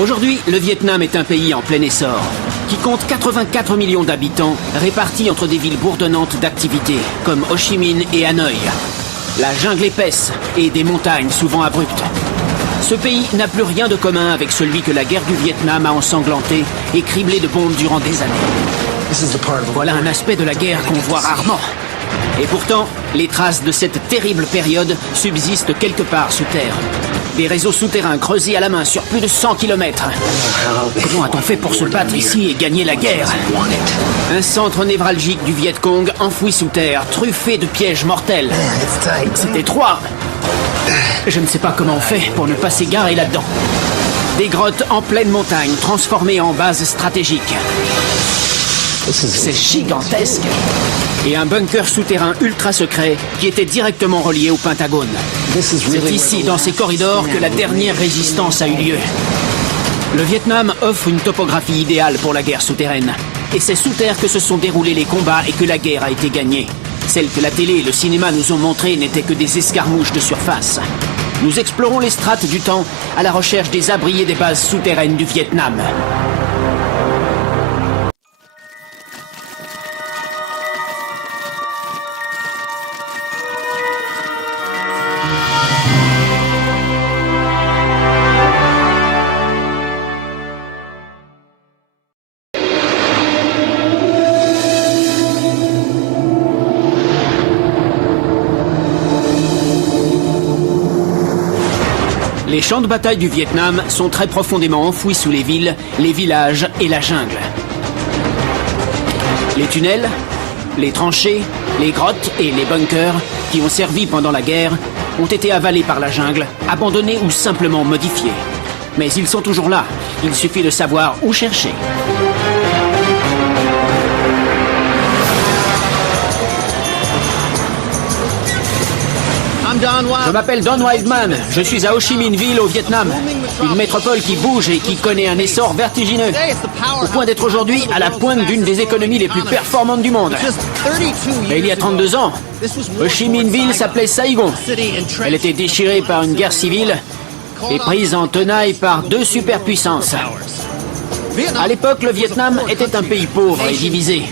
Aujourd'hui, le Vietnam est un pays en plein essor, qui compte 84 millions d'habitants, répartis entre des villes bourdonnantes d'activités, comme Ho Chi Minh et Hanoï. La jungle épaisse et des montagnes souvent abruptes. Ce pays n'a plus rien de commun avec celui que la guerre du Vietnam a ensanglanté et criblé de bombes durant des années. Voilà un aspect de la guerre qu'on voit rarement. Et pourtant, les traces de cette terrible période subsistent quelque part sous terre. Des réseaux souterrains creusés à la main sur plus de 100 km. Comment a-t-on fait pour se battre ici et gagner la guerre? Un centre névralgique du Viet Cong enfoui sous terre, truffé de pièges mortels. C'est étroit. Je ne sais pas comment on fait pour ne pas s'égarer là-dedans. Des grottes en pleine montagne, transformées en bases stratégiques. C'est gigantesque. Et un bunker souterrain ultra secret qui était directement relié au Pentagone. C'est ici, dans ces corridors, que la dernière résistance a eu lieu. Le Vietnam offre une topographie idéale pour la guerre souterraine. Et c'est sous terre que se sont déroulés les combats et que la guerre a été gagnée. Celles que la télé et le cinéma nous ont montrées n'étaient que des escarmouches de surface. Nous explorons les strates du temps à la recherche des abris et des bases souterraines du Vietnam. Les champs de bataille du Vietnam sont très profondément enfouis sous les villes, les villages et la jungle. Les tunnels, les tranchées, les grottes et les bunkers qui ont servi pendant la guerre ont été avalés par la jungle, abandonnés ou simplement modifiés. Mais ils sont toujours là, il suffit de savoir où chercher. Je m'appelle Don Wildman, je suis à Ho Chi Minh Ville au Vietnam, une métropole qui bouge et qui connaît un essor vertigineux, au point d'être aujourd'hui à la pointe d'une des économies les plus performantes du monde. Mais il y a 32 ans, Ho Chi Minh Ville s'appelait Saigon. Elle était déchirée par une guerre civile et prise en tenaille par deux superpuissances. À l'époque, le Vietnam était un pays pauvre et divisé.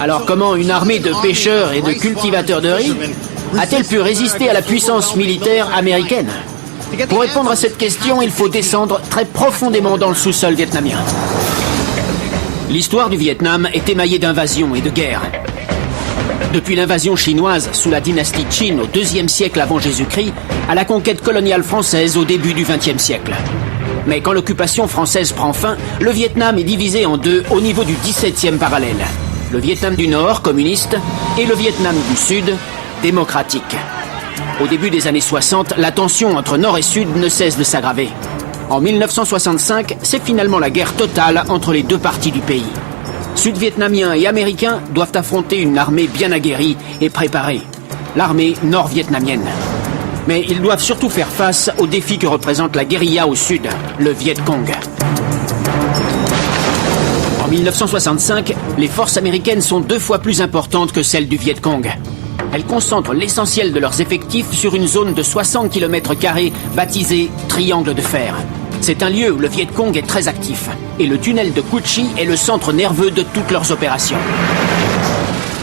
Alors comment une armée de pêcheurs et de cultivateurs de riz a-t-elle pu résister à la puissance militaire américaine? Pour répondre à cette question, il faut descendre très profondément dans le sous-sol vietnamien. L'histoire du Vietnam est émaillée d'invasions et de guerres. Depuis l'invasion chinoise sous la dynastie Qin au IIe siècle avant Jésus-Christ, à la conquête coloniale française au début du XXe siècle. Mais quand l'occupation française prend fin, le Vietnam est divisé en deux au niveau du XVIIe parallèle. Le Vietnam du Nord, communiste, et le Vietnam du Sud, démocratique. Au début des années 60, la tension entre Nord et Sud ne cesse de s'aggraver. En 1965, c'est finalement la guerre totale entre les deux parties du pays. Sud-Vietnamiens et Américains doivent affronter une armée bien aguerrie et préparée, l'armée nord-vietnamienne. Mais ils doivent surtout faire face au défi que représente la guérilla au sud, le Viet Cong. En 1965, les forces américaines sont 2 fois plus importantes que celles du Viet Cong. Elles concentrent l'essentiel de leurs effectifs sur une zone de 60 km² baptisée Triangle de Fer. C'est un lieu où le Viet Cong est très actif. Et le tunnel de Cu Chi est le centre nerveux de toutes leurs opérations.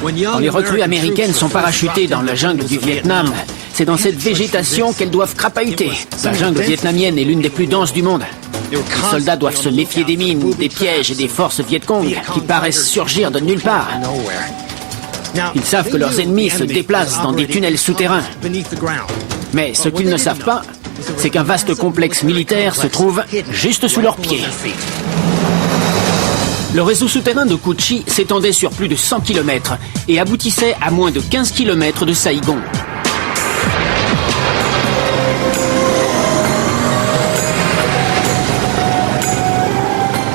Quand les recrues américaines sont parachutées dans la jungle du Vietnam, c'est dans cette végétation qu'elles doivent crapahuter. La jungle vietnamienne est l'une des plus denses du monde. Les soldats doivent se méfier des mines, des pièges et des forces Viet Cong qui paraissent surgir de nulle part. Ils savent que leurs ennemis se déplacent dans des tunnels souterrains. Mais ce qu'ils ne savent pas, c'est qu'un vaste complexe militaire se trouve juste sous leurs pieds. Le réseau souterrain de Cu Chi s'étendait sur plus de 100 km et aboutissait à moins de 15 km de Saigon.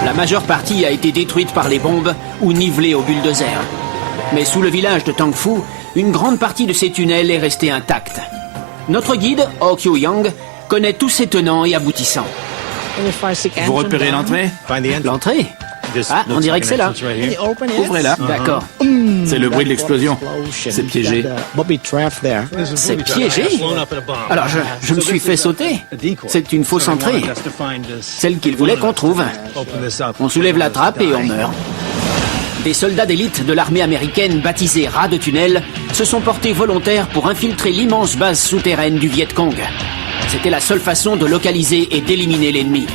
La majeure partie a été détruite par les bombes ou nivelée au bulldozer. Mais sous le village de Tang Phu, une grande partie de ces tunnels est restée intacte. Notre guide, Oh Kyu Yang, connaît tous ses tenants et aboutissants. Vous repérez l'entrée? L'entrée? Ah, on dirait que c'est là. Ouvrez-la. D'accord. C'est le bruit de l'explosion. C'est piégé. C'est piégé? Alors je me suis fait sauter. C'est une fausse entrée. Celle qu'il voulait qu'on trouve. On soulève la trappe et on meurt. Des soldats d'élite de l'armée américaine baptisés rats de tunnel se sont portés volontaires pour infiltrer l'immense base souterraine du Viet Cong. C'était la seule façon de localiser et d'éliminer l'ennemi.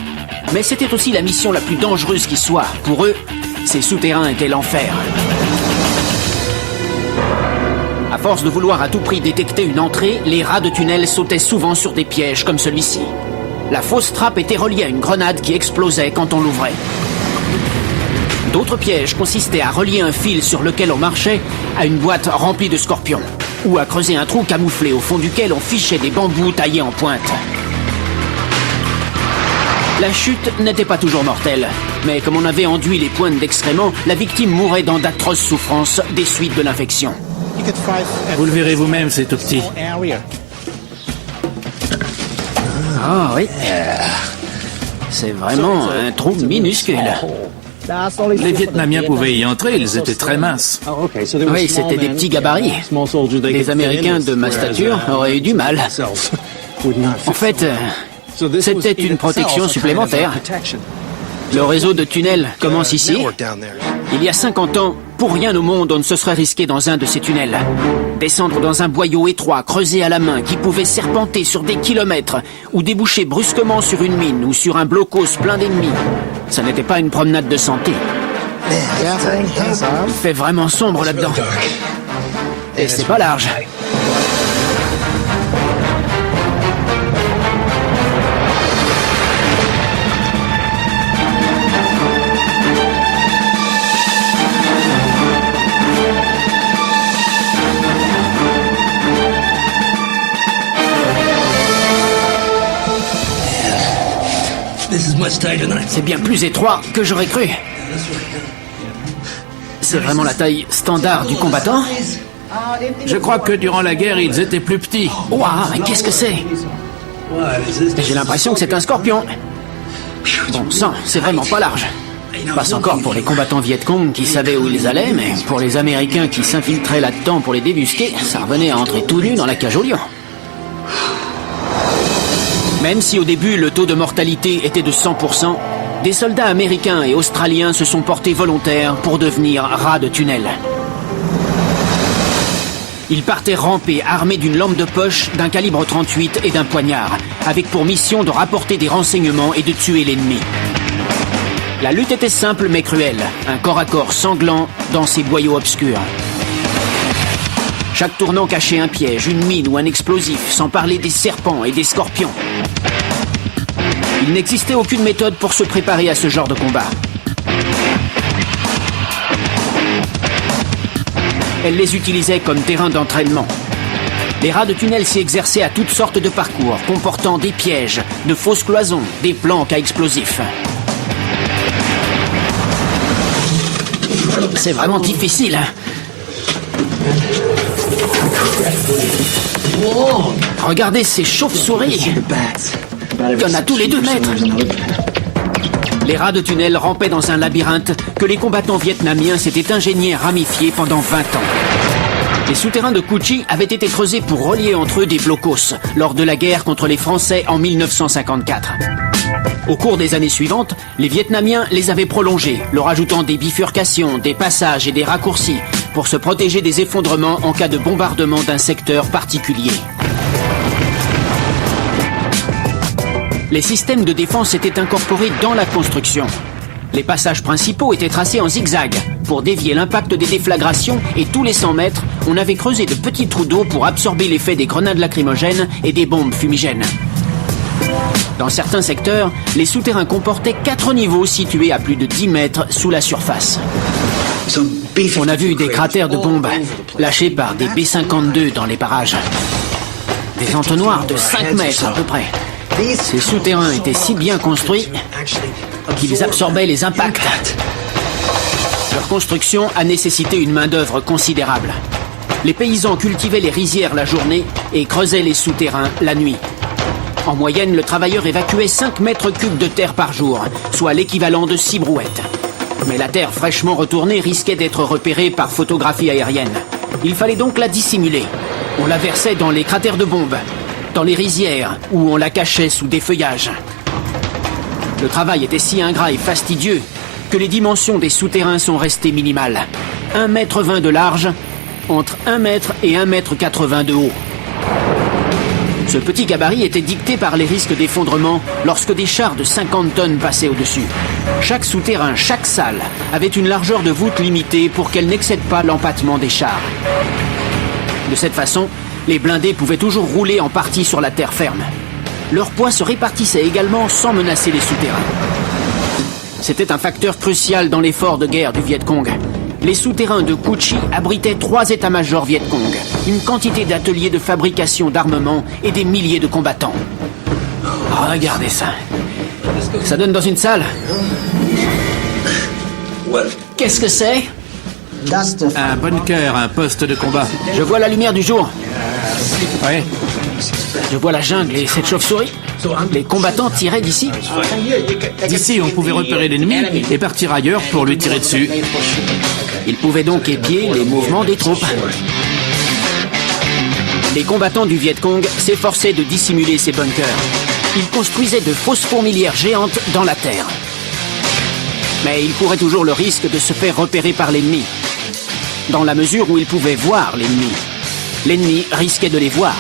Mais c'était aussi la mission la plus dangereuse qui soit. Pour eux, ces souterrains étaient l'enfer. À force de vouloir à tout prix détecter une entrée, les rats de tunnel sautaient souvent sur des pièges comme celui-ci. La fausse trappe était reliée à une grenade qui explosait quand on l'ouvrait. D'autres pièges consistaient à relier un fil sur lequel on marchait à une boîte remplie de scorpions, ou à creuser un trou camouflé au fond duquel on fichait des bambous taillés en pointe. La chute n'était pas toujours mortelle, mais comme on avait enduit les pointes d'excréments, la victime mourait dans d'atroces souffrances des suites de l'infection. Vous le verrez vous-même, c'est tout petit. Ah oui, c'est vraiment un trou minuscule. Les Vietnamiens pouvaient y entrer, ils étaient très minces. Oui, c'était des petits gabarits. Les Américains de ma stature auraient eu du mal. En fait, c'était une protection supplémentaire. Le réseau de tunnels commence ici. Il y a 50 ans, pour rien au monde, on ne se serait risqué dans un de ces tunnels. Descendre dans un boyau étroit, creusé à la main, qui pouvait serpenter sur des kilomètres, ou déboucher brusquement sur une mine ou sur un blocos plein d'ennemis. Ça n'était pas une promenade de santé. Il fait vraiment sombre là-dedans. Et c'est pas large. C'est bien plus étroit que j'aurais cru. C'est vraiment la taille standard du combattant? Je crois que durant la guerre, ils étaient plus petits. Ouah, mais qu'est-ce que c'est? J'ai l'impression que c'est un scorpion. Bon sang, c'est vraiment pas large. Passe encore pour les combattants Viet Cong qui savaient où ils allaient, mais pour les Américains qui s'infiltraient là-dedans pour les débusquer, ça revenait à entrer tout nu dans la cage au lion. Même si au début le taux de mortalité était de 100%, des soldats américains et australiens se sont portés volontaires pour devenir rats de tunnel. Ils partaient ramper armés d'une lampe de poche, d'un calibre 38 et d'un poignard, avec pour mission de rapporter des renseignements et de tuer l'ennemi. La lutte était simple mais cruelle, un corps à corps sanglant dans ces boyaux obscurs. Chaque tournant cachait un piège, une mine ou un explosif, sans parler des serpents et des scorpions. Il n'existait aucune méthode pour se préparer à ce genre de combat. Elle les utilisait comme terrain d'entraînement. Les rats de tunnel s'y exerçaient à toutes sortes de parcours, comportant des pièges, de fausses cloisons, des planques à explosifs. C'est vraiment difficile, hein? Regardez ces chauves-souris. Il y en a tous les 2 mètres. Les rats de tunnel rampaient dans un labyrinthe que les combattants vietnamiens s'étaient ingéniés à ramifier pendant 20 ans. Les souterrains de Cu Chi avaient été creusés pour relier entre eux des blocos lors de la guerre contre les Français en 1954. Au cours des années suivantes, les Vietnamiens les avaient prolongés, leur ajoutant des bifurcations, des passages et des raccourcis pour se protéger des effondrements en cas de bombardement d'un secteur particulier. Les systèmes de défense étaient incorporés dans la construction. Les passages principaux étaient tracés en zigzag pour dévier l'impact des déflagrations et tous les 100 mètres, on avait creusé de petits trous d'eau pour absorber l'effet des grenades lacrymogènes et des bombes fumigènes. Dans certains secteurs, les souterrains comportaient 4 niveaux situés à plus de 10 mètres sous la surface. On a vu des cratères de bombes lâchés par des B-52 dans les parages. Des entonnoirs de 5 mètres à peu près. Ces souterrains étaient si bien construits qu'ils absorbaient les impacts. Leur construction a nécessité une main-d'œuvre considérable. Les paysans cultivaient les rizières la journée et creusaient les souterrains la nuit. En moyenne, le travailleur évacuait 5 mètres cubes de terre par jour, soit l'équivalent de 6 brouettes. Mais la Terre fraîchement retournée risquait d'être repérée par photographie aérienne. Il fallait donc la dissimuler. On la versait dans les cratères de bombes, dans les rizières, où on la cachait sous des feuillages. Le travail était si ingrat et fastidieux que les dimensions des souterrains sont restées minimales. 1,20 m de large, entre 1 m et 1,80 m de haut. Ce petit gabarit était dicté par les risques d'effondrement lorsque des chars de 50 tonnes passaient au-dessus. Chaque souterrain, chaque salle avait une largeur de voûte limitée pour qu'elle n'excède pas l'empattement des chars. De cette façon, les blindés pouvaient toujours rouler en partie sur la terre ferme. Leur poids se répartissait également sans menacer les souterrains. C'était un facteur crucial dans l'effort de guerre du Viet Cong. Les souterrains de Cu Chi abritaient 3 états-majors Viet Cong, une quantité d'ateliers de fabrication d'armement et des milliers de combattants. Regardez ça. Ça donne dans une salle. Qu'est-ce que c'est? Un bunker, un poste de combat. Je vois la lumière du jour. Oui. Je vois la jungle et cette chauve-souris. Les combattants tiraient d'ici. D'ici, on pouvait repérer l'ennemi et partir ailleurs pour lui tirer dessus. Ils pouvaient donc épier les mouvements des troupes. Les combattants du Viet Cong s'efforçaient de dissimuler ces bunkers. Ils construisaient de fausses fourmilières géantes dans la terre. Mais ils couraient toujours le risque de se faire repérer par l'ennemi. Dans la mesure où ils pouvaient voir l'ennemi. L'ennemi risquait de les voir.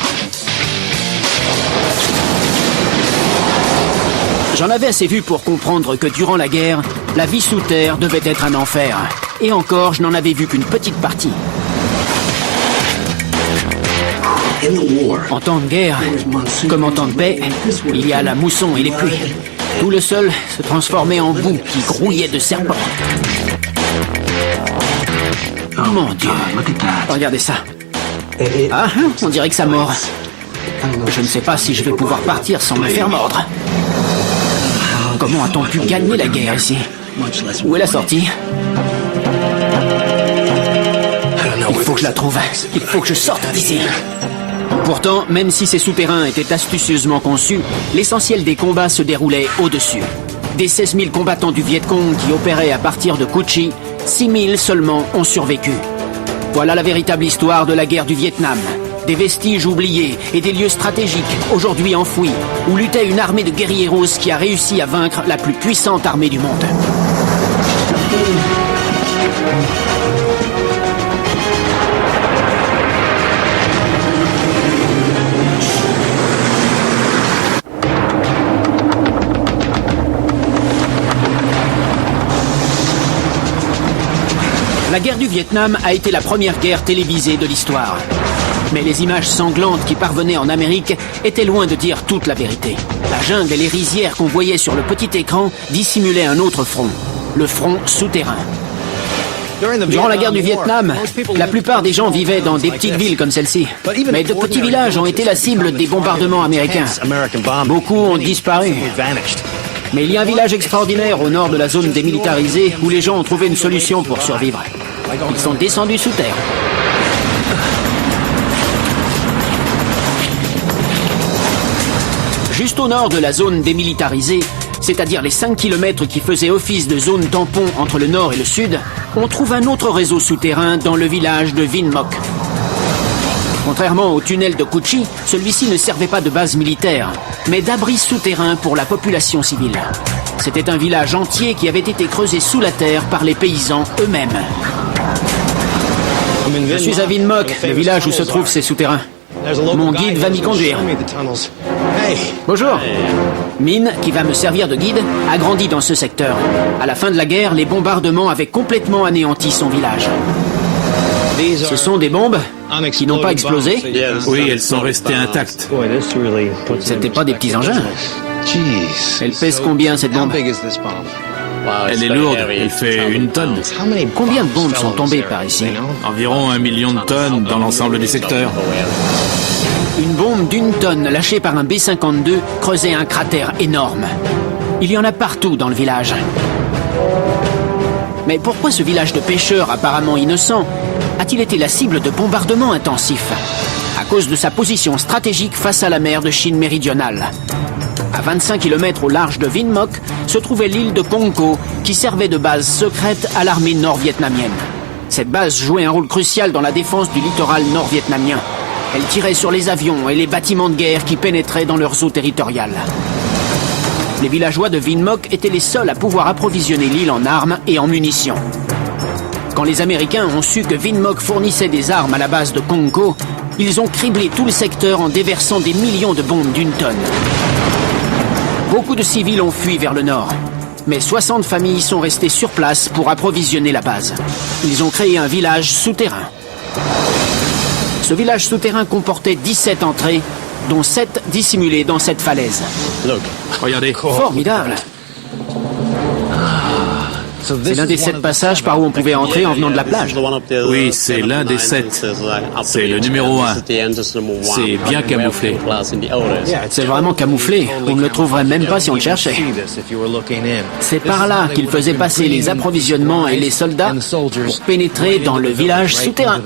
J'en avais assez vu pour comprendre que durant la guerre, la vie sous terre devait être un enfer. Et encore, je n'en avais vu qu'une petite partie. En temps de guerre, comme en temps de paix, il y a la mousson et les pluies. Tout le sol se transformait en boue qui grouillait de serpents. Mon Dieu, regardez ça. Ah, on dirait que ça mord. Je ne sais pas si je vais pouvoir partir sans me faire mordre. Comment a-t-on pu gagner la guerre ici? Où est la sortie? Il faut que je la trouve. Il faut que je sorte d'ici. Pourtant, même si ces souterrains étaient astucieusement conçus, l'essentiel des combats se déroulait au-dessus. Des 16 000 combattants du Viet Cong qui opéraient à partir de Cu Chi, 6 000 seulement ont survécu. Voilà la véritable histoire de la guerre du Vietnam. Des vestiges oubliés et des lieux stratégiques, aujourd'hui enfouis, où luttait une armée de guerrieros qui a réussi à vaincre la plus puissante armée du monde. La guerre du Vietnam a été la première guerre télévisée de l'histoire. Mais les images sanglantes qui parvenaient en Amérique étaient loin de dire toute la vérité. La jungle et les rizières qu'on voyait sur le petit écran dissimulaient un autre front, le front souterrain. Durant la guerre du Vietnam, la plupart des gens vivaient dans des petites villes comme celle-ci. Mais de petits villages ont été la cible des bombardements américains. Beaucoup ont disparu. Mais il y a un village extraordinaire au nord de la zone démilitarisée où les gens ont trouvé une solution pour survivre. Ils sont descendus sous terre. Juste au nord de la zone démilitarisée, c'est-à-dire les 5 km qui faisaient office de zone tampon entre le nord et le sud, on trouve un autre réseau souterrain dans le village de Vinh Moc. Contrairement au tunnel de Cu Chi, celui-ci ne servait pas de base militaire, mais d'abri souterrain pour la population civile. C'était un village entier qui avait été creusé sous la terre par les paysans eux-mêmes. Je suis à Vinh Moc, le village où se trouvent ces souterrains. Mon guide va m'y conduire. Bonjour. Min, qui va me servir de guide, a grandi dans ce secteur. À la fin de la guerre, les bombardements avaient complètement anéanti son village. Ce sont des bombes qui n'ont pas explosé? Oui, elles sont restées intactes. C'était pas des petits engins. Elle pèse combien cette bombe? Elle est lourde, elle fait 1 tonne. Combien de bombes sont tombées par ici? Environ 1 million de tonnes dans l'ensemble du secteur. Une bombe d'1 tonne lâchée par un B-52 creusait un cratère énorme. Il y en a partout dans le village. Mais pourquoi ce village de pêcheurs apparemment innocent a-t-il été la cible de bombardements intensifs? À cause de sa position stratégique face à la mer de Chine méridionale. À 25 km au large de Vinh Moc se trouvait l'île de Cong Co, qui servait de base secrète à l'armée nord-vietnamienne. Cette base jouait un rôle crucial dans la défense du littoral nord-vietnamien. Elle tirait sur les avions et les bâtiments de guerre qui pénétraient dans leurs eaux territoriales. Les villageois de Vinh Moc étaient les seuls à pouvoir approvisionner l'île en armes et en munitions. Quand les Américains ont su que Vinh Moc fournissait des armes à la base de Cong Co, ils ont criblé tout le secteur en déversant des millions de bombes d'une tonne. Beaucoup de civils ont fui vers le nord, mais 60 familles sont restées sur place pour approvisionner la base. Ils ont créé un village souterrain. Ce village souterrain comportait 17 entrées, dont 7 dissimulées dans cette falaise. Regardez. Formidable! C'est l'un des 7 passages par où on pouvait entrer en venant de la plage. Oui, c'est l'un des 7. C'est le numéro 1. C'est bien camouflé. C'est vraiment camouflé. On ne le trouverait même pas si on le cherchait. C'est par là qu'ils faisaient passer les approvisionnements et les soldats pour pénétrer dans le village souterrain.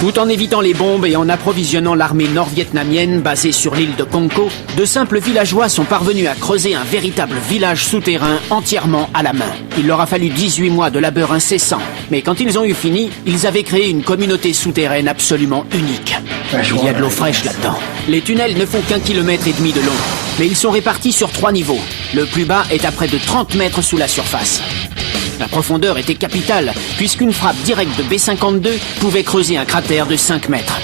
Tout en évitant les bombes et en approvisionnant l'armée nord-vietnamienne basée sur l'île de Cong Co, de simples villageois sont parvenus à creuser un véritable village souterrain entièrement à la main. Il leur a fallu 18 mois de labeur incessant. Mais quand ils ont eu fini, ils avaient créé une communauté souterraine absolument unique. Il y a de l'eau fraîche là-dedans. Les tunnels ne font qu'1,5 km de long, mais ils sont répartis sur 3 niveaux. Le plus bas est à près de 30 mètres sous la surface. La profondeur était capitale, puisqu'une frappe directe de B-52 pouvait creuser un cratère de 5 mètres.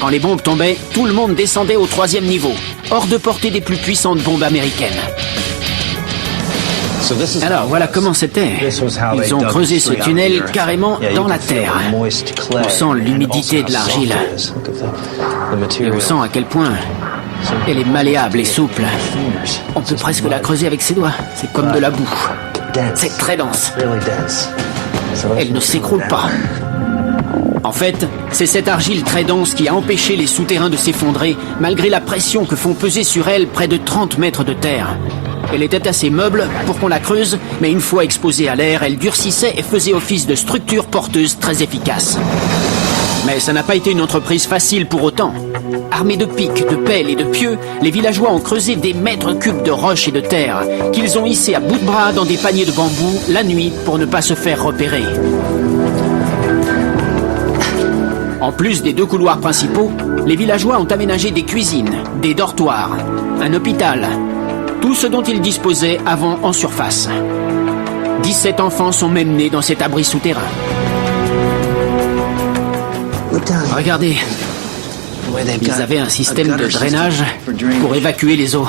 Quand les bombes tombaient, tout le monde descendait au 3e niveau, hors de portée des plus puissantes bombes américaines. Alors voilà comment c'était. Ils ont creusé ce tunnel carrément dans la terre. On sent l'humidité de l'argile. Et on sent à quel point elle est malléable et souple. On peut presque la creuser avec ses doigts. C'est comme de la boue. C'est très dense. Elle ne s'écroule pas. En fait, c'est cette argile très dense qui a empêché les souterrains de s'effondrer, malgré la pression que font peser sur elle près de 30 mètres de terre. Elle était assez meuble pour qu'on la creuse, mais une fois exposée à l'air, elle durcissait et faisait office de structure porteuse très efficace. Mais ça n'a pas été une entreprise facile pour autant. Armés de pics, de pelles et de pieux, les villageois ont creusé des mètres cubes de roches et de terre qu'ils ont hissés à bout de bras dans des paniers de bambou la nuit pour ne pas se faire repérer. En plus des 2 couloirs principaux, les villageois ont aménagé des cuisines, des dortoirs, un hôpital, tout ce dont ils disposaient avant en surface. 17 enfants sont même nés dans cet abri souterrain. Regardez, ils avaient un système de drainage pour évacuer les eaux.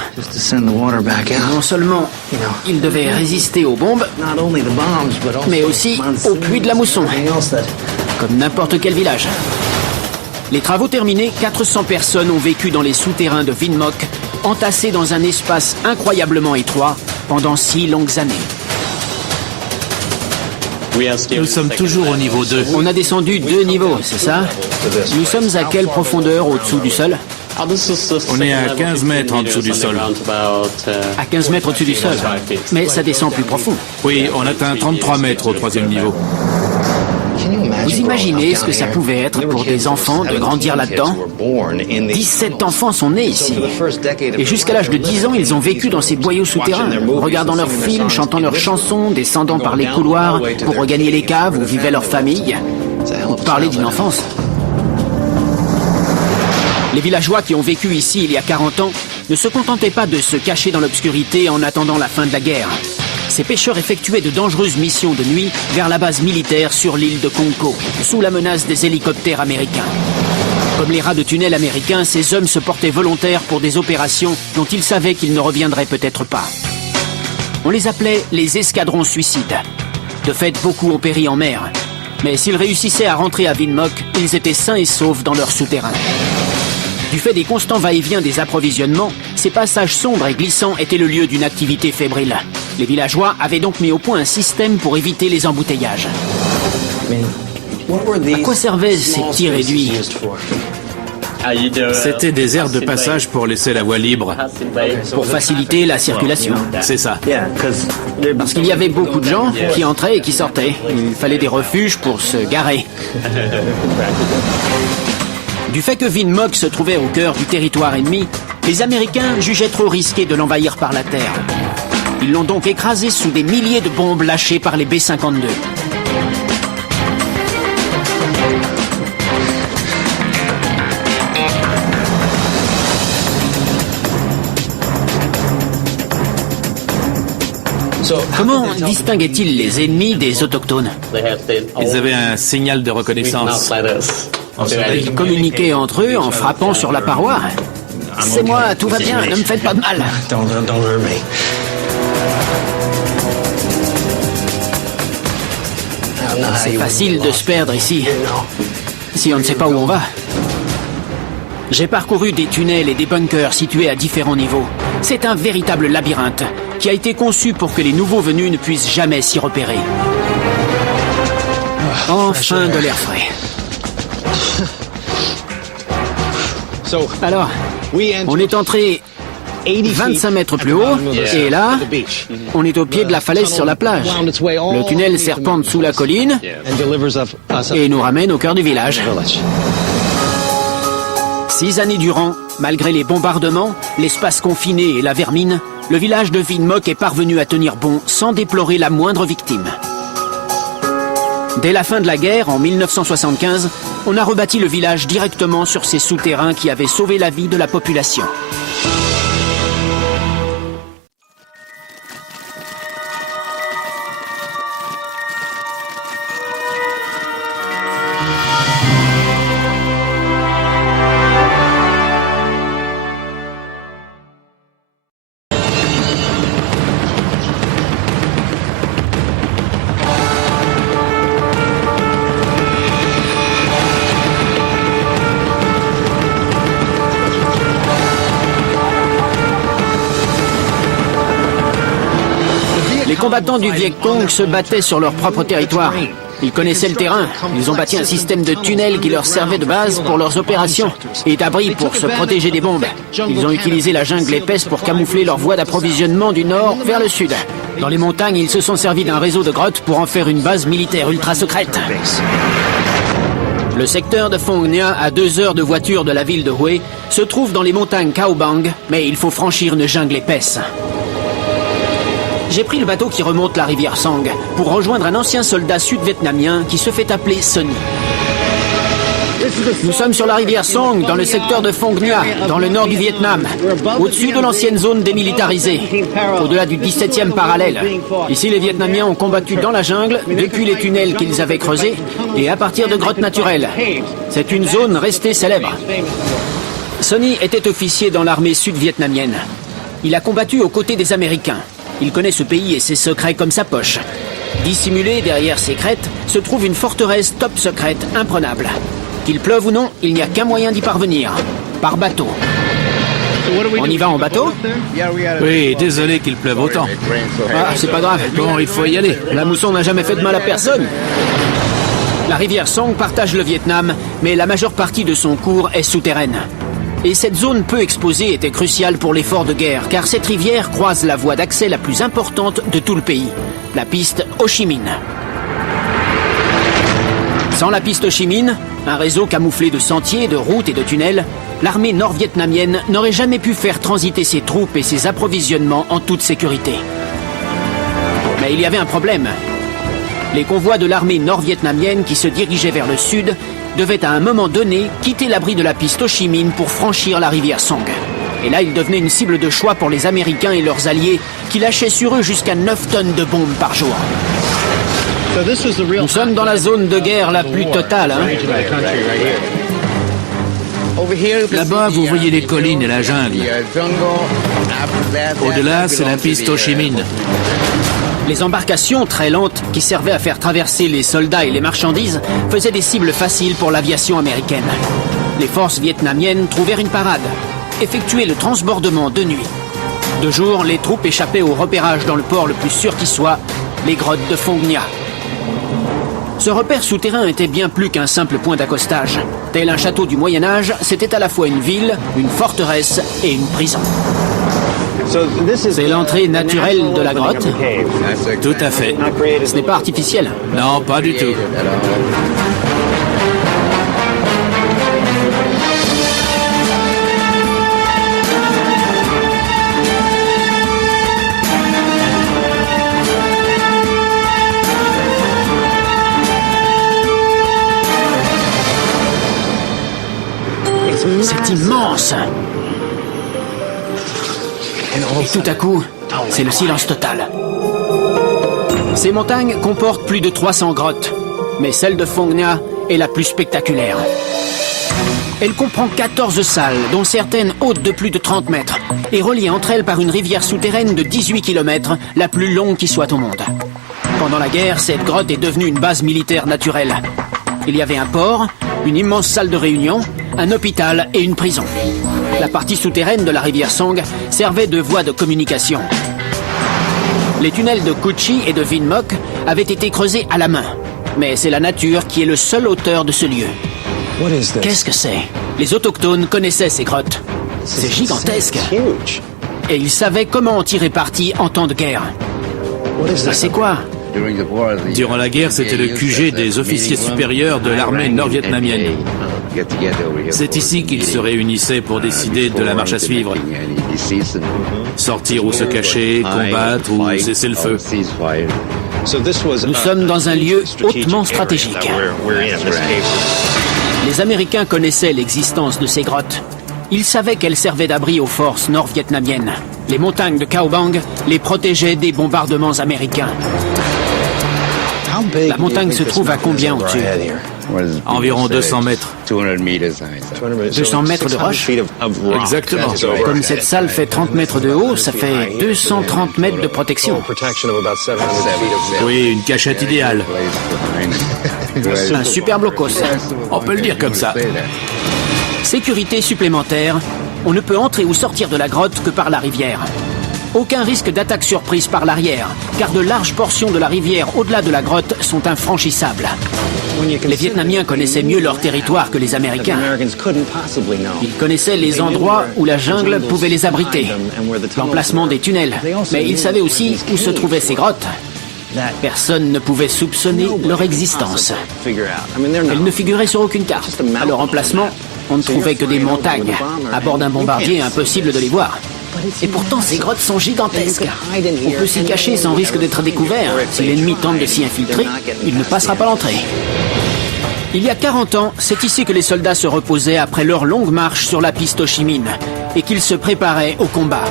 Non seulement ils devaient résister aux bombes, mais aussi aux pluies de la mousson, comme n'importe quel village. Les travaux terminés, 400 personnes ont vécu dans les souterrains de Vinh Moc, entassés dans un espace incroyablement étroit pendant 6 longues années. Nous sommes toujours au niveau 2. On a descendu 2 niveaux, c'est ça? Nous sommes à quelle profondeur au-dessous du sol? On est à 15 mètres en dessous du sol. À 15 mètres au-dessus du sol. Mais ça descend plus profond. Oui, on atteint 33 mètres au 3e niveau. Vous imaginez ce que ça pouvait être pour des enfants de grandir là-dedans? 17 enfants sont nés ici. Et jusqu'à l'âge de 10 ans, ils ont vécu dans ces boyaux souterrains, regardant leurs films, chantant leurs chansons, descendant par les couloirs pour regagner les caves où vivaient leurs familles. Vous parlez d'une enfance. Les villageois qui ont vécu ici il y a 40 ans ne se contentaient pas de se cacher dans l'obscurité en attendant la fin de la guerre. Ces pêcheurs effectuaient de dangereuses missions de nuit vers la base militaire sur l'île de Cong Co, sous la menace des hélicoptères américains. Comme les rats de tunnel américains, ces hommes se portaient volontaires pour des opérations dont ils savaient qu'ils ne reviendraient peut-être pas. On les appelait les escadrons suicides. De fait, beaucoup ont péri en mer. Mais s'ils réussissaient à rentrer à Vinh Moc, ils étaient sains et saufs dans leur souterrain. Du fait des constants va-et-vient des approvisionnements, ces passages sombres et glissants étaient le lieu d'une activité fébrile. Les villageois avaient donc mis au point un système pour éviter les embouteillages. À quoi servaient ces petits réduits? C'était des aires de passage pour laisser la voie libre. Pour faciliter la circulation. C'est ça. Parce qu'il y avait beaucoup de gens qui entraient et qui sortaient. Il fallait des refuges pour se garer. Du fait que Vin Mock se trouvait au cœur du territoire ennemi, les Américains jugeaient trop risqué de l'envahir par la terre. Ils l'ont donc écrasé sous des milliers de bombes lâchées par les B-52. Comment distinguaient-ils les ennemis des autochtones? Ils avaient un signal de reconnaissance. Ils communiquaient entre eux en frappant sur la paroi. C'est moi, tout va bien, ne me faites pas de mal. C'est facile de se perdre ici, si on ne sait pas où on va. J'ai parcouru des tunnels et des bunkers situés à différents niveaux. C'est un véritable labyrinthe qui a été conçu pour que les nouveaux venus ne puissent jamais s'y repérer. Enfin de l'air frais. Alors, on est entré 25 mètres plus haut, et là, on est au pied de la falaise sur la plage. Le tunnel serpente sous la colline et nous ramène au cœur du village. 6 années durant, malgré les bombardements, l'espace confiné et la vermine, le village de Vin Mock est parvenu à tenir bon sans déplorer la moindre victime. Dès la fin de la guerre, en 1975, on a rebâti le village directement sur ces souterrains qui avaient sauvé la vie de la population. Les combattants du Viet Cong se battaient sur leur propre territoire. Ils connaissaient le terrain. Ils ont bâti un système de tunnels qui leur servait de base pour leurs opérations et d'abri pour se protéger des bombes. Ils ont utilisé la jungle épaisse pour camoufler leur voie d'approvisionnement du nord vers le sud. Dans les montagnes, ils se sont servis d'un réseau de grottes pour en faire une base militaire ultra secrète. Le secteur de Phong Nha, à 2 heures de voiture de la ville de Hue, se trouve dans les montagnes Cao Bang, mais il faut franchir une jungle épaisse. J'ai pris le bateau qui remonte la rivière Sang pour rejoindre un ancien soldat sud-vietnamien qui se fait appeler Sonny. Nous sommes sur la rivière Sang, dans le secteur de Phong Nha, dans le nord du Vietnam, au-dessus de l'ancienne zone démilitarisée, au-delà du 17e parallèle. Ici, les Vietnamiens ont combattu dans la jungle, depuis les tunnels qu'ils avaient creusés, et à partir de grottes naturelles. C'est une zone restée célèbre. Sonny était officier dans l'armée sud-vietnamienne. Il a combattu aux côtés des Américains. Il connaît ce pays et ses secrets comme sa poche. Dissimulée derrière ces crêtes se trouve une forteresse top secrète imprenable. Qu'il pleuve ou non, il n'y a qu'un moyen d'y parvenir. Par bateau. On y va en bateau? Oui, désolé qu'il pleuve autant. Ah, c'est pas grave. Bon, il faut y aller. La mousson n'a jamais fait de mal à personne. La rivière Sang partage le Vietnam, mais la majeure partie de son cours est souterraine. Et cette zone peu exposée était cruciale pour l'effort de guerre, car cette rivière croise la voie d'accès la plus importante de tout le pays, la piste Ho Chi Minh. Sans la piste Ho Chi Minh, un réseau camouflé de sentiers, de routes et de tunnels, l'armée nord-vietnamienne n'aurait jamais pu faire transiter ses troupes et ses approvisionnements en toute sécurité. Mais il y avait un problème. Les convois de l'armée nord-vietnamienne qui se dirigeaient vers le sud devaient à un moment donné quitter l'abri de la piste Ho Chi Minh pour franchir la rivière Sang. Et là, ils devenaient une cible de choix pour les Américains et leurs alliés qui lâchaient sur eux jusqu'à 9 tonnes de bombes par jour. Nous sommes dans la zone de guerre la plus totale, hein? Là-bas, vous voyez les collines et la jungle. Au-delà, c'est la piste Ho Chi Minh. Les embarcations très lentes qui servaient à faire traverser les soldats et les marchandises faisaient des cibles faciles pour l'aviation américaine. Les forces vietnamiennes trouvèrent une parade, effectuer le transbordement de nuit. De jour, les troupes échappaient au repérage dans le port le plus sûr qui soit, les grottes de Phong Nha. Ce repère souterrain était bien plus qu'un simple point d'accostage. Tel un château du Moyen-Âge, c'était à la fois une ville, une forteresse et une prison. C'est l'entrée naturelle de la grotte? Tout à fait. Ce n'est pas artificiel? Non, pas du tout. C'est immense! Et tout à coup, c'est le silence total. Ces montagnes comportent plus de 300 grottes, mais celle de Fongnia est la plus spectaculaire. Elle comprend 14 salles, dont certaines hautes de plus de 30 mètres, et reliées entre elles par une rivière souterraine de 18 km, la plus longue qui soit au monde. Pendant la guerre, cette grotte est devenue une base militaire naturelle. Il y avait un port, une immense salle de réunion, un hôpital et une prison. La partie souterraine de la rivière Song servait de voie de communication. Les tunnels de Kuchi et de Vinmok avaient été creusés à la main. Mais c'est la nature qui est le seul auteur de ce lieu. Qu'est-ce que c'est? Les autochtones connaissaient ces grottes. C'est gigantesque. Et ils savaient comment en tirer parti en temps de guerre. C'est quoi? Durant la guerre, c'était le QG des officiers supérieurs de l'armée nord-vietnamienne. C'est ici qu'ils se réunissaient pour décider de la marche à suivre. Sortir ou se cacher, combattre ou cesser le feu. Nous sommes dans un lieu hautement stratégique. Les Américains connaissaient l'existence de ces grottes. Ils savaient qu'elles servaient d'abri aux forces nord-vietnamiennes. Les montagnes de Cao Bang les protégeaient des bombardements américains. La montagne se trouve à combien au-dessus? Environ 200 mètres. 200 mètres de roche? Exactement. Comme cette salle fait 30 mètres de haut, ça fait 230 mètres de protection. Oui, une cachette idéale. Un super blocos. On peut le dire comme ça. Sécurité supplémentaire, on ne peut entrer ou sortir de la grotte que par la rivière. Aucun risque d'attaque surprise par l'arrière, car de larges portions de la rivière au-delà de la grotte sont infranchissables. Les Vietnamiens connaissaient mieux leur territoire que les Américains. Ils connaissaient les endroits où la jungle pouvait les abriter, l'emplacement des tunnels, mais ils savaient aussi où se trouvaient ces grottes. Personne ne pouvait soupçonner leur existence. Elles ne figuraient sur aucune carte. À leur emplacement, on ne trouvait que des montagnes. À bord d'un bombardier, impossible de les voir. Et pourtant, ces grottes sont gigantesques. On peut s'y cacher sans risque d'être découvert. Si l'ennemi tente de s'y infiltrer, il ne passera pas l'entrée. Il y a 40 ans, c'est ici que les soldats se reposaient après leur longue marche sur la piste Ho Chi Minh et qu'ils se préparaient au combat.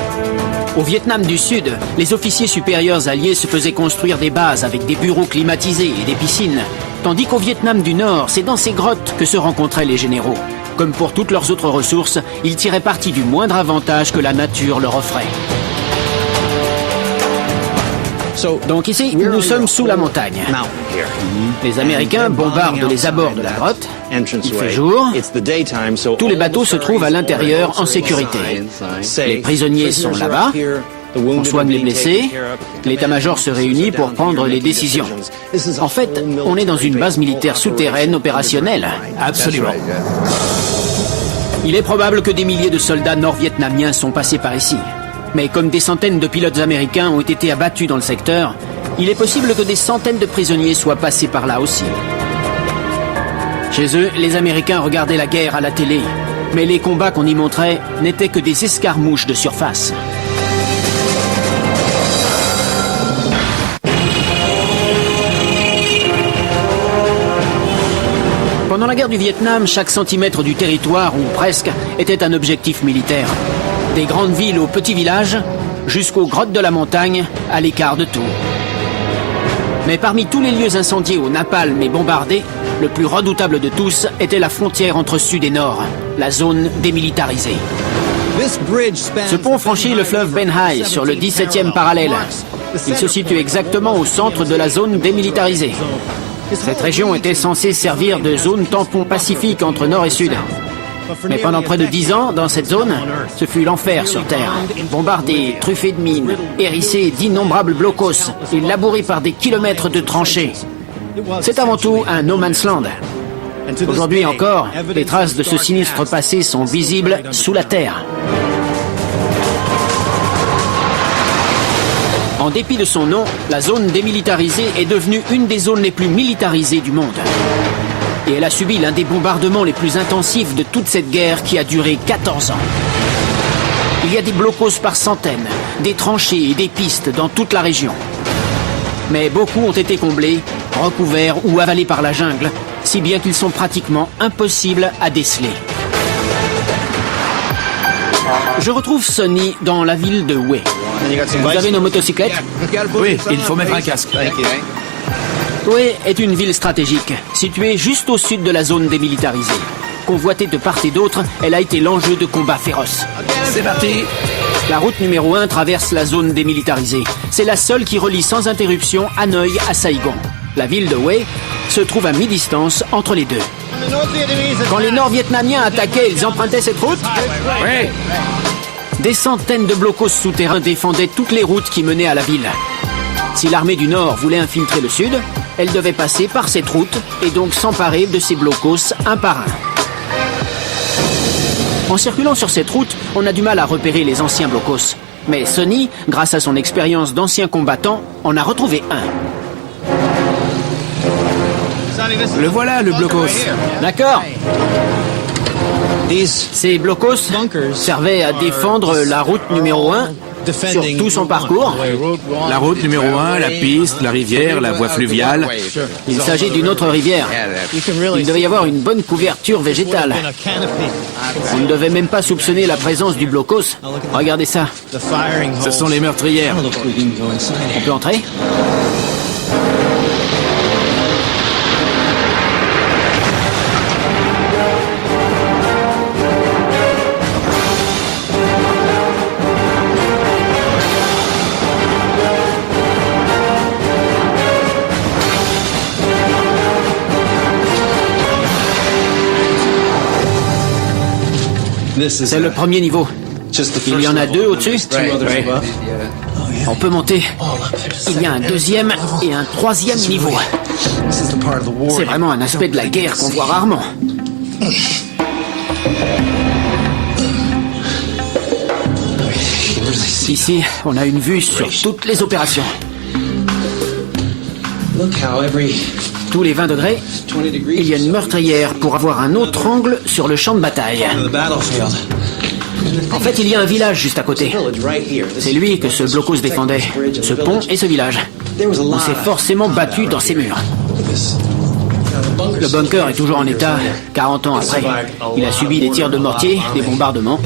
Au Vietnam du Sud, les officiers supérieurs alliés se faisaient construire des bases avec des bureaux climatisés et des piscines, tandis qu'au Vietnam du Nord, c'est dans ces grottes que se rencontraient les généraux. Comme pour toutes leurs autres ressources, ils tiraient parti du moindre avantage que la nature leur offrait. Donc ici, nous sommes sous la montagne. Les Américains bombardent les abords de la grotte. Il fait jour. Tous les bateaux se trouvent à l'intérieur en sécurité. Les prisonniers sont là-bas. On soigne les blessés. L'état-major se réunit pour prendre les décisions. En fait, on est dans une base militaire souterraine opérationnelle. Absolument. Il est probable que des milliers de soldats nord-vietnamiens sont passés par ici. Mais comme des centaines de pilotes américains ont été abattus dans le secteur, il est possible que des centaines de prisonniers soient passés par là aussi. Chez eux, les Américains regardaient la guerre à la télé, mais les combats qu'on y montrait n'étaient que des escarmouches de surface. Pendant la guerre du Vietnam, chaque centimètre du territoire, ou presque, était un objectif militaire. Des grandes villes aux petits villages, jusqu'aux grottes de la montagne, à l'écart de tout. Mais parmi tous les lieux incendiés au napalm et bombardés, le plus redoutable de tous était la frontière entre Sud et Nord, la zone démilitarisée. Ce pont franchit le fleuve Ben Hai sur le 17e parallèle. Il se situe exactement au centre de la zone démilitarisée. Cette région était censée servir de zone tampon pacifique entre Nord et Sud. Mais pendant près de 10 ans, dans cette zone, ce fut l'enfer sur Terre. Bombardé, truffé de mines, hérissé d'innombrables blocos et labouré par des kilomètres de tranchées. C'est avant tout un no man's land. Aujourd'hui encore, les traces de ce sinistre passé sont visibles sous la terre. En dépit de son nom, la zone démilitarisée est devenue une des zones les plus militarisées du monde. Et elle a subi l'un des bombardements les plus intensifs de toute cette guerre qui a duré 14 ans. Il y a des blocos par centaines, des tranchées et des pistes dans toute la région. Mais beaucoup ont été comblés, recouverts ou avalés par la jungle, si bien qu'ils sont pratiquement impossibles à déceler. Je retrouve Sonny dans la ville de Way. Vous avez nos motocyclettes? Oui, il faut mettre un casque. Way est une ville stratégique, située juste au sud de la zone démilitarisée. Convoitée de part et d'autre, elle a été l'enjeu de combats féroces. C'est parti! La route numéro 1 traverse la zone démilitarisée. C'est la seule qui relie sans interruption Hanoï à Saigon. La ville de Way se trouve à mi-distance entre les deux. Quand les Nord-Vietnamiens attaquaient, ils empruntaient cette route? Oui! Des centaines de blocos souterrains défendaient toutes les routes qui menaient à la ville. Si l'armée du Nord voulait infiltrer le Sud, elle devait passer par cette route et donc s'emparer de ces blocos un par un. En circulant sur cette route, on a du mal à repérer les anciens blocos. Mais Sonny, grâce à son expérience d'ancien combattant, en a retrouvé un. Le voilà, le blocos. D'accord. Ces blocos servaient à défendre la route numéro 1 sur tout son parcours. La route numéro 1, la piste, la rivière, la voie fluviale. Il s'agit d'une autre rivière. Il devait y avoir une bonne couverture végétale. On ne devait même pas soupçonner la présence du blocos. Regardez ça. Ce sont les meurtrières. On peut entrer ? C'est le premier niveau. Il y en a deux au-dessus. Oui. On peut monter. Il y a un deuxième et un troisième niveau. C'est vraiment un aspect de la guerre qu'on voit rarement. Ici, on a une vue sur toutes les opérations. Tous les 20 degrés, il y a une meurtrière pour avoir un autre angle sur le champ de bataille. En fait, il y a un village juste à côté. C'est lui que ce blocos défendait, ce pont et ce village. On s'est forcément battu dans ces murs. Le bunker est toujours en état, 40 ans après. Il a subi des tirs de mortier, des bombardements.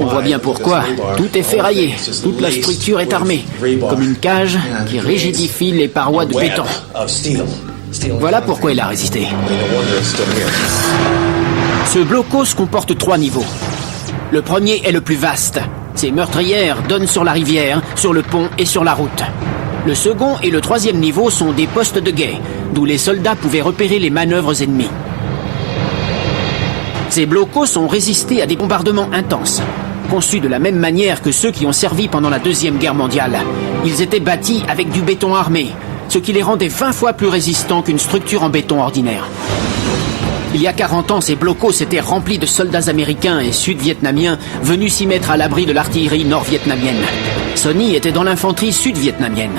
On voit bien pourquoi. Tout est ferraillé, toute la structure est armée, comme une cage qui rigidifie les parois de béton. Voilà pourquoi il a résisté. Ce blocos comporte 3 niveaux. Le premier est le plus vaste. Ces meurtrières donnent sur la rivière, sur le pont et sur la route. Le second et le troisième niveau sont des postes de guet, d'où les soldats pouvaient repérer les manœuvres ennemies. Ces blocos ont résisté à des bombardements intenses, conçus de la même manière que ceux qui ont servi pendant la Deuxième Guerre mondiale. Ils étaient bâtis avec du béton armé, ce qui les rendait 20 fois plus résistants qu'une structure en béton ordinaire. Il y a 40 ans, ces blocos étaient remplis de soldats américains et sud-vietnamiens venus s'y mettre à l'abri de l'artillerie nord-vietnamienne. Sonny était dans l'infanterie sud-vietnamienne.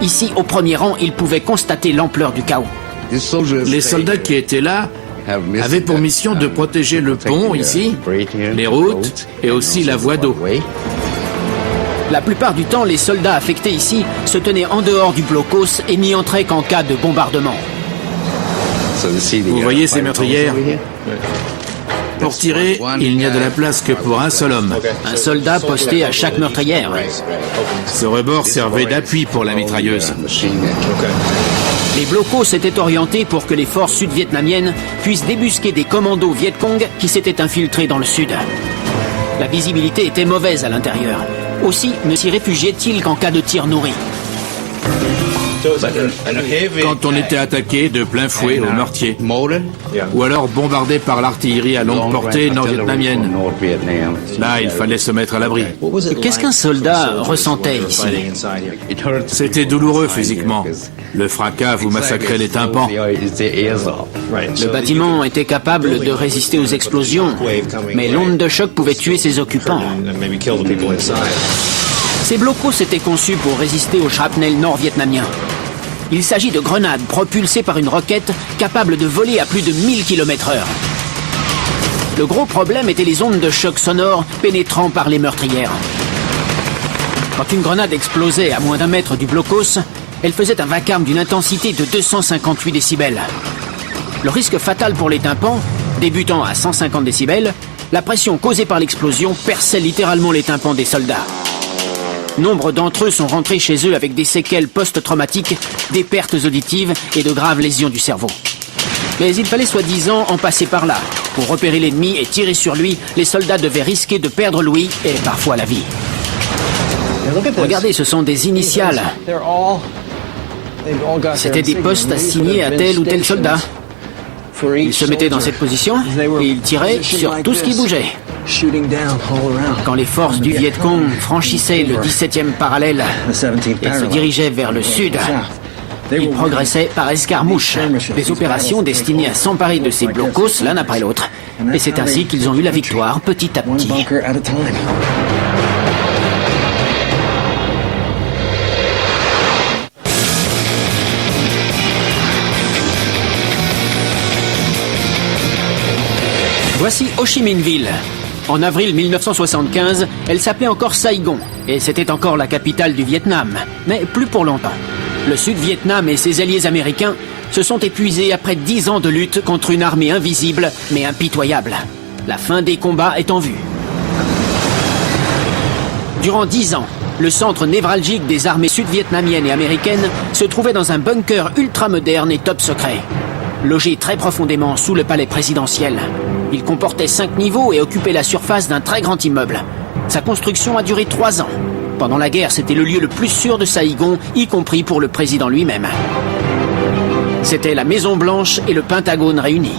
Ici, au premier rang, il pouvait constater l'ampleur du chaos. Les soldats qui étaient là avaient pour mission de protéger le pont ici, les routes et aussi la voie d'eau. La plupart du temps, les soldats affectés ici se tenaient en dehors du blocos et n'y entraient qu'en cas de bombardement. Vous voyez ces meurtrières? Pour tirer, il n'y a de la place que pour un seul homme. Un soldat posté à chaque meurtrière. Ce rebord servait d'appui pour la mitrailleuse. Les blocos s'étaient orientés pour que les forces sud-vietnamiennes puissent débusquer des commandos Viet-Cong qui s'étaient infiltrés dans le sud. La visibilité était mauvaise à l'intérieur. Aussi ne s'y réfugiait-il qu'en cas de tir nourri. Quand on était attaqué de plein fouet au mortier, ou alors bombardé par l'artillerie à longue portée nord-vietnamienne, là, il fallait se mettre à l'abri. Qu'est-ce qu'un soldat ressentait ici? C'était douloureux physiquement. Le fracas vous massacrait les tympans. Le bâtiment était capable de résister aux explosions, mais l'onde de choc pouvait tuer ses occupants. Ces blocos étaient conçus pour résister au shrapnel nord-vietnamien. Il s'agit de grenades propulsées par une roquette capable de voler à plus de 1000 km/h. Le gros problème était les ondes de choc sonores pénétrant par les meurtrières. Quand une grenade explosait à moins d'1 mètre du blocos, elle faisait un vacarme d'une intensité de 258 décibels. Le risque fatal pour les tympans, débutant à 150 décibels, la pression causée par l'explosion perçait littéralement les tympans des soldats. Nombre d'entre eux sont rentrés chez eux avec des séquelles post-traumatiques, des pertes auditives et de graves lésions du cerveau. Mais il fallait soi-disant en passer par là. Pour repérer l'ennemi et tirer sur lui, les soldats devaient risquer de perdre l'ouïe et parfois la vie. Regardez, ce sont des initiales. C'était des postes assignés à tel ou tel soldat. Ils se mettaient dans cette position et ils tiraient sur tout ce qui bougeait. Quand les forces du Viet Cong franchissaient le 17e parallèle et se dirigeaient vers le sud, ils progressaient par escarmouches, des opérations destinées à s'emparer de ces blocos l'un après l'autre. Et c'est ainsi qu'ils ont eu la victoire petit à petit. Voici Ho Chi Minh Ville. En avril 1975, elle s'appelait encore Saigon, et c'était encore la capitale du Vietnam, mais plus pour longtemps. Le Sud-Vietnam et ses alliés américains se sont épuisés après 10 ans de lutte contre une armée invisible, mais impitoyable. La fin des combats est en vue. Durant 10 ans, le centre névralgique des armées sud-vietnamiennes et américaines se trouvait dans un bunker ultra-moderne et top secret. Logé très profondément sous le palais présidentiel. Il comportait 5 niveaux et occupait la surface d'un très grand immeuble. Sa construction a duré 3 ans. Pendant la guerre, c'était le lieu le plus sûr de Saigon, y compris pour le président lui-même. C'était la Maison Blanche et le Pentagone réunis.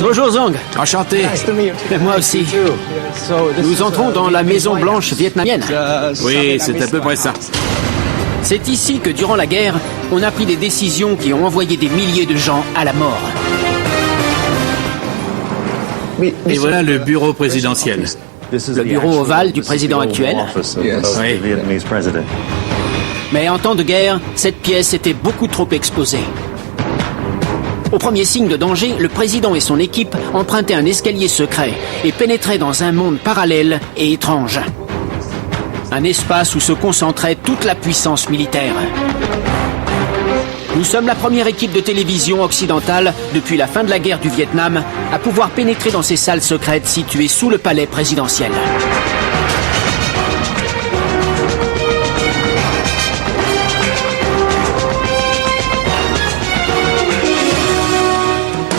Bonjour Zong. Enchanté. Moi aussi. Nous entrons dans la Maison Blanche vietnamienne. Oui, c'est à peu près ça. C'est ici que, durant la guerre, on a pris des décisions qui ont envoyé des milliers de gens à la mort. Et voilà le bureau présidentiel. Le bureau ovale du président actuel. Oui. Mais en temps de guerre, cette pièce était beaucoup trop exposée. Au premier signe de danger, le président et son équipe empruntaient un escalier secret et pénétraient dans un monde parallèle et étrange. Un espace où se concentrait toute la puissance militaire. Nous sommes la première équipe de télévision occidentale, depuis la fin de la guerre du Vietnam, à pouvoir pénétrer dans ces salles secrètes situées sous le palais présidentiel.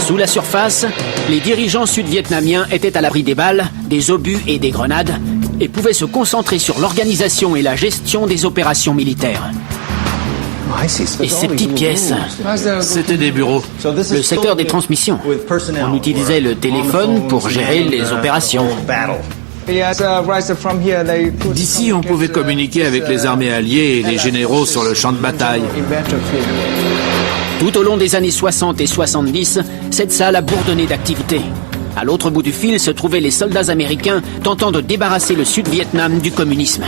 Sous la surface, les dirigeants sud-vietnamiens étaient à l'abri des balles, des obus et des grenades, et pouvaient se concentrer sur l'organisation et la gestion des opérations militaires. Et ces petites pièces, C'était des bureaux. le secteur des transmissions. On utilisait le téléphone pour gérer les opérations. D'ici, on pouvait communiquer avec les armées alliées et les généraux sur le champ de bataille. Tout au long des années 60 et 70, cette salle a bourdonné d'activité. À l'autre bout du fil se trouvaient les soldats américains tentant de débarrasser le Sud-Vietnam du communisme.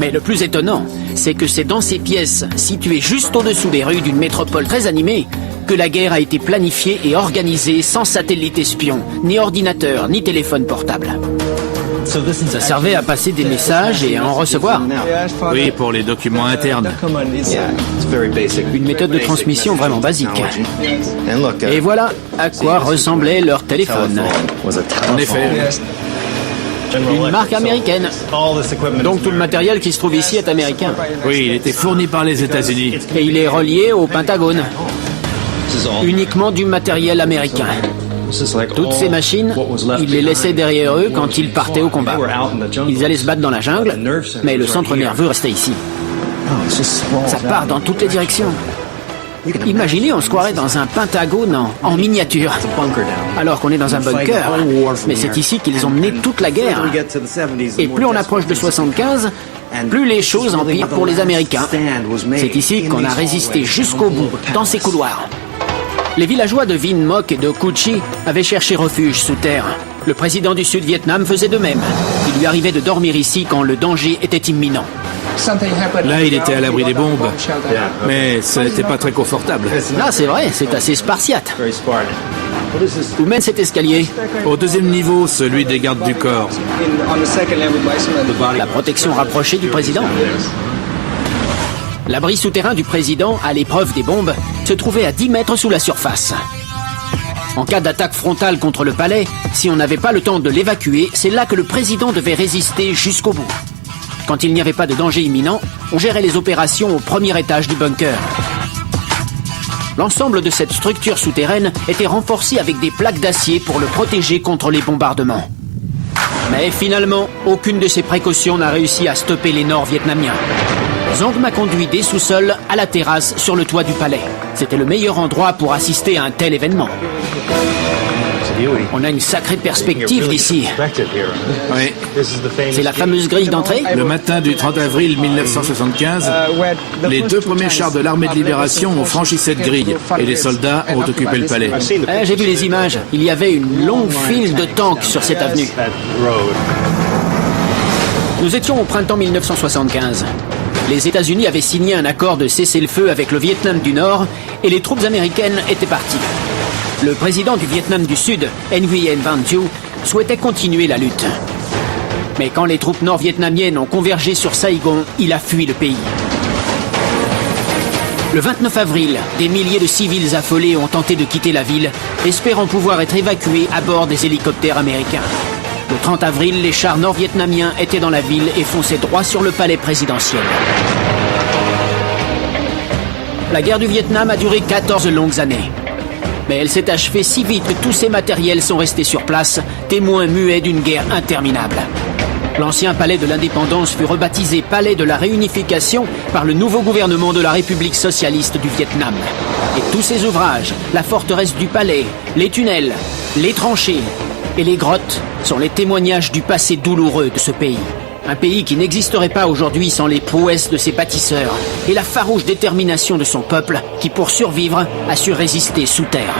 Mais le plus étonnant, c'est que c'est dans ces pièces, situées juste au-dessous des rues d'une métropole très animée, que la guerre a été planifiée et organisée sans satellite espion, ni ordinateur, ni téléphone portable. Ça servait à passer des messages et à en recevoir. Oui, pour les documents internes. Une méthode de transmission vraiment basique. Et voilà à quoi ressemblait leur téléphone. En effet. Une marque américaine. Donc tout le matériel qui se trouve ici est américain. Oui, il était fourni par les États-Unis. Et il est relié au Pentagone. Uniquement du matériel américain. Toutes ces machines, ils les laissaient derrière eux quand ils partaient au combat. Ils allaient se battre dans la jungle, mais le centre nerveux restait ici. Ça part dans toutes les directions. Imaginez, on se croirait dans un pentagone en miniature, alors qu'on est dans un bunker. Mais c'est ici qu'ils ont mené toute la guerre. Et plus on approche de 75, plus les choses empirent pour les Américains. C'est ici qu'on a résisté jusqu'au bout, dans ces couloirs. Les villageois de Vinh Moc et de Cu Chi avaient cherché refuge sous terre. Le président du Sud-Vietnam faisait de même. Il lui arrivait de dormir ici quand le danger était imminent. Là, il était à l'abri des bombes, mais ça n'était pas très confortable. Là, c'est vrai, c'est assez spartiate. Où mène cet escalier? Au deuxième niveau, celui des gardes du corps. La protection rapprochée du président. L'abri souterrain du président, à l'épreuve des bombes, se trouvait à 10 mètres sous la surface. En cas d'attaque frontale contre le palais, si on n'avait pas le temps de l'évacuer, c'est là que le président devait résister jusqu'au bout. Quand il n'y avait pas de danger imminent, on gérait les opérations au premier étage du bunker. L'ensemble de cette structure souterraine était renforcé avec des plaques d'acier pour le protéger contre les bombardements. Mais finalement, aucune de ces précautions n'a réussi à stopper les Nord-Vietnamiens. Zong m'a conduit des sous-sols à la terrasse sur le toit du palais. C'était le meilleur endroit pour assister à un tel événement. On a une sacrée perspective d'ici. Oui. C'est la fameuse grille d'entrée? Le matin du 30 avril 1975, les 2 premiers chars de l'armée de libération ont franchi cette grille et les soldats ont occupé le palais. J'ai vu les images. Il y avait une longue file de tanks sur cette avenue. Nous étions au printemps 1975. Les États-Unis avaient signé un accord de cessez-le-feu avec le Vietnam du Nord et les troupes américaines étaient parties. Le président du Vietnam du Sud, Nguyen Van Thieu, souhaitait continuer la lutte. Mais quand les troupes nord-vietnamiennes ont convergé sur Saigon, il a fui le pays. Le 29 avril, des milliers de civils affolés ont tenté de quitter la ville, espérant pouvoir être évacués à bord des hélicoptères américains. Le 30 avril, les chars nord-vietnamiens étaient dans la ville et fonçaient droit sur le palais présidentiel. La guerre du Vietnam a duré 14 longues années. Mais elle s'est achevée si vite que tous ces matériels sont restés sur place, témoins muets d'une guerre interminable. L'ancien palais de l'indépendance fut rebaptisé palais de la réunification par le nouveau gouvernement de la République socialiste du Vietnam. Et tous ces ouvrages, la forteresse du palais, les tunnels, les tranchées et les grottes sont les témoignages du passé douloureux de ce pays. Un pays qui n'existerait pas aujourd'hui sans les prouesses de ses bâtisseurs et la farouche détermination de son peuple qui, pour survivre, a su résister sous terre.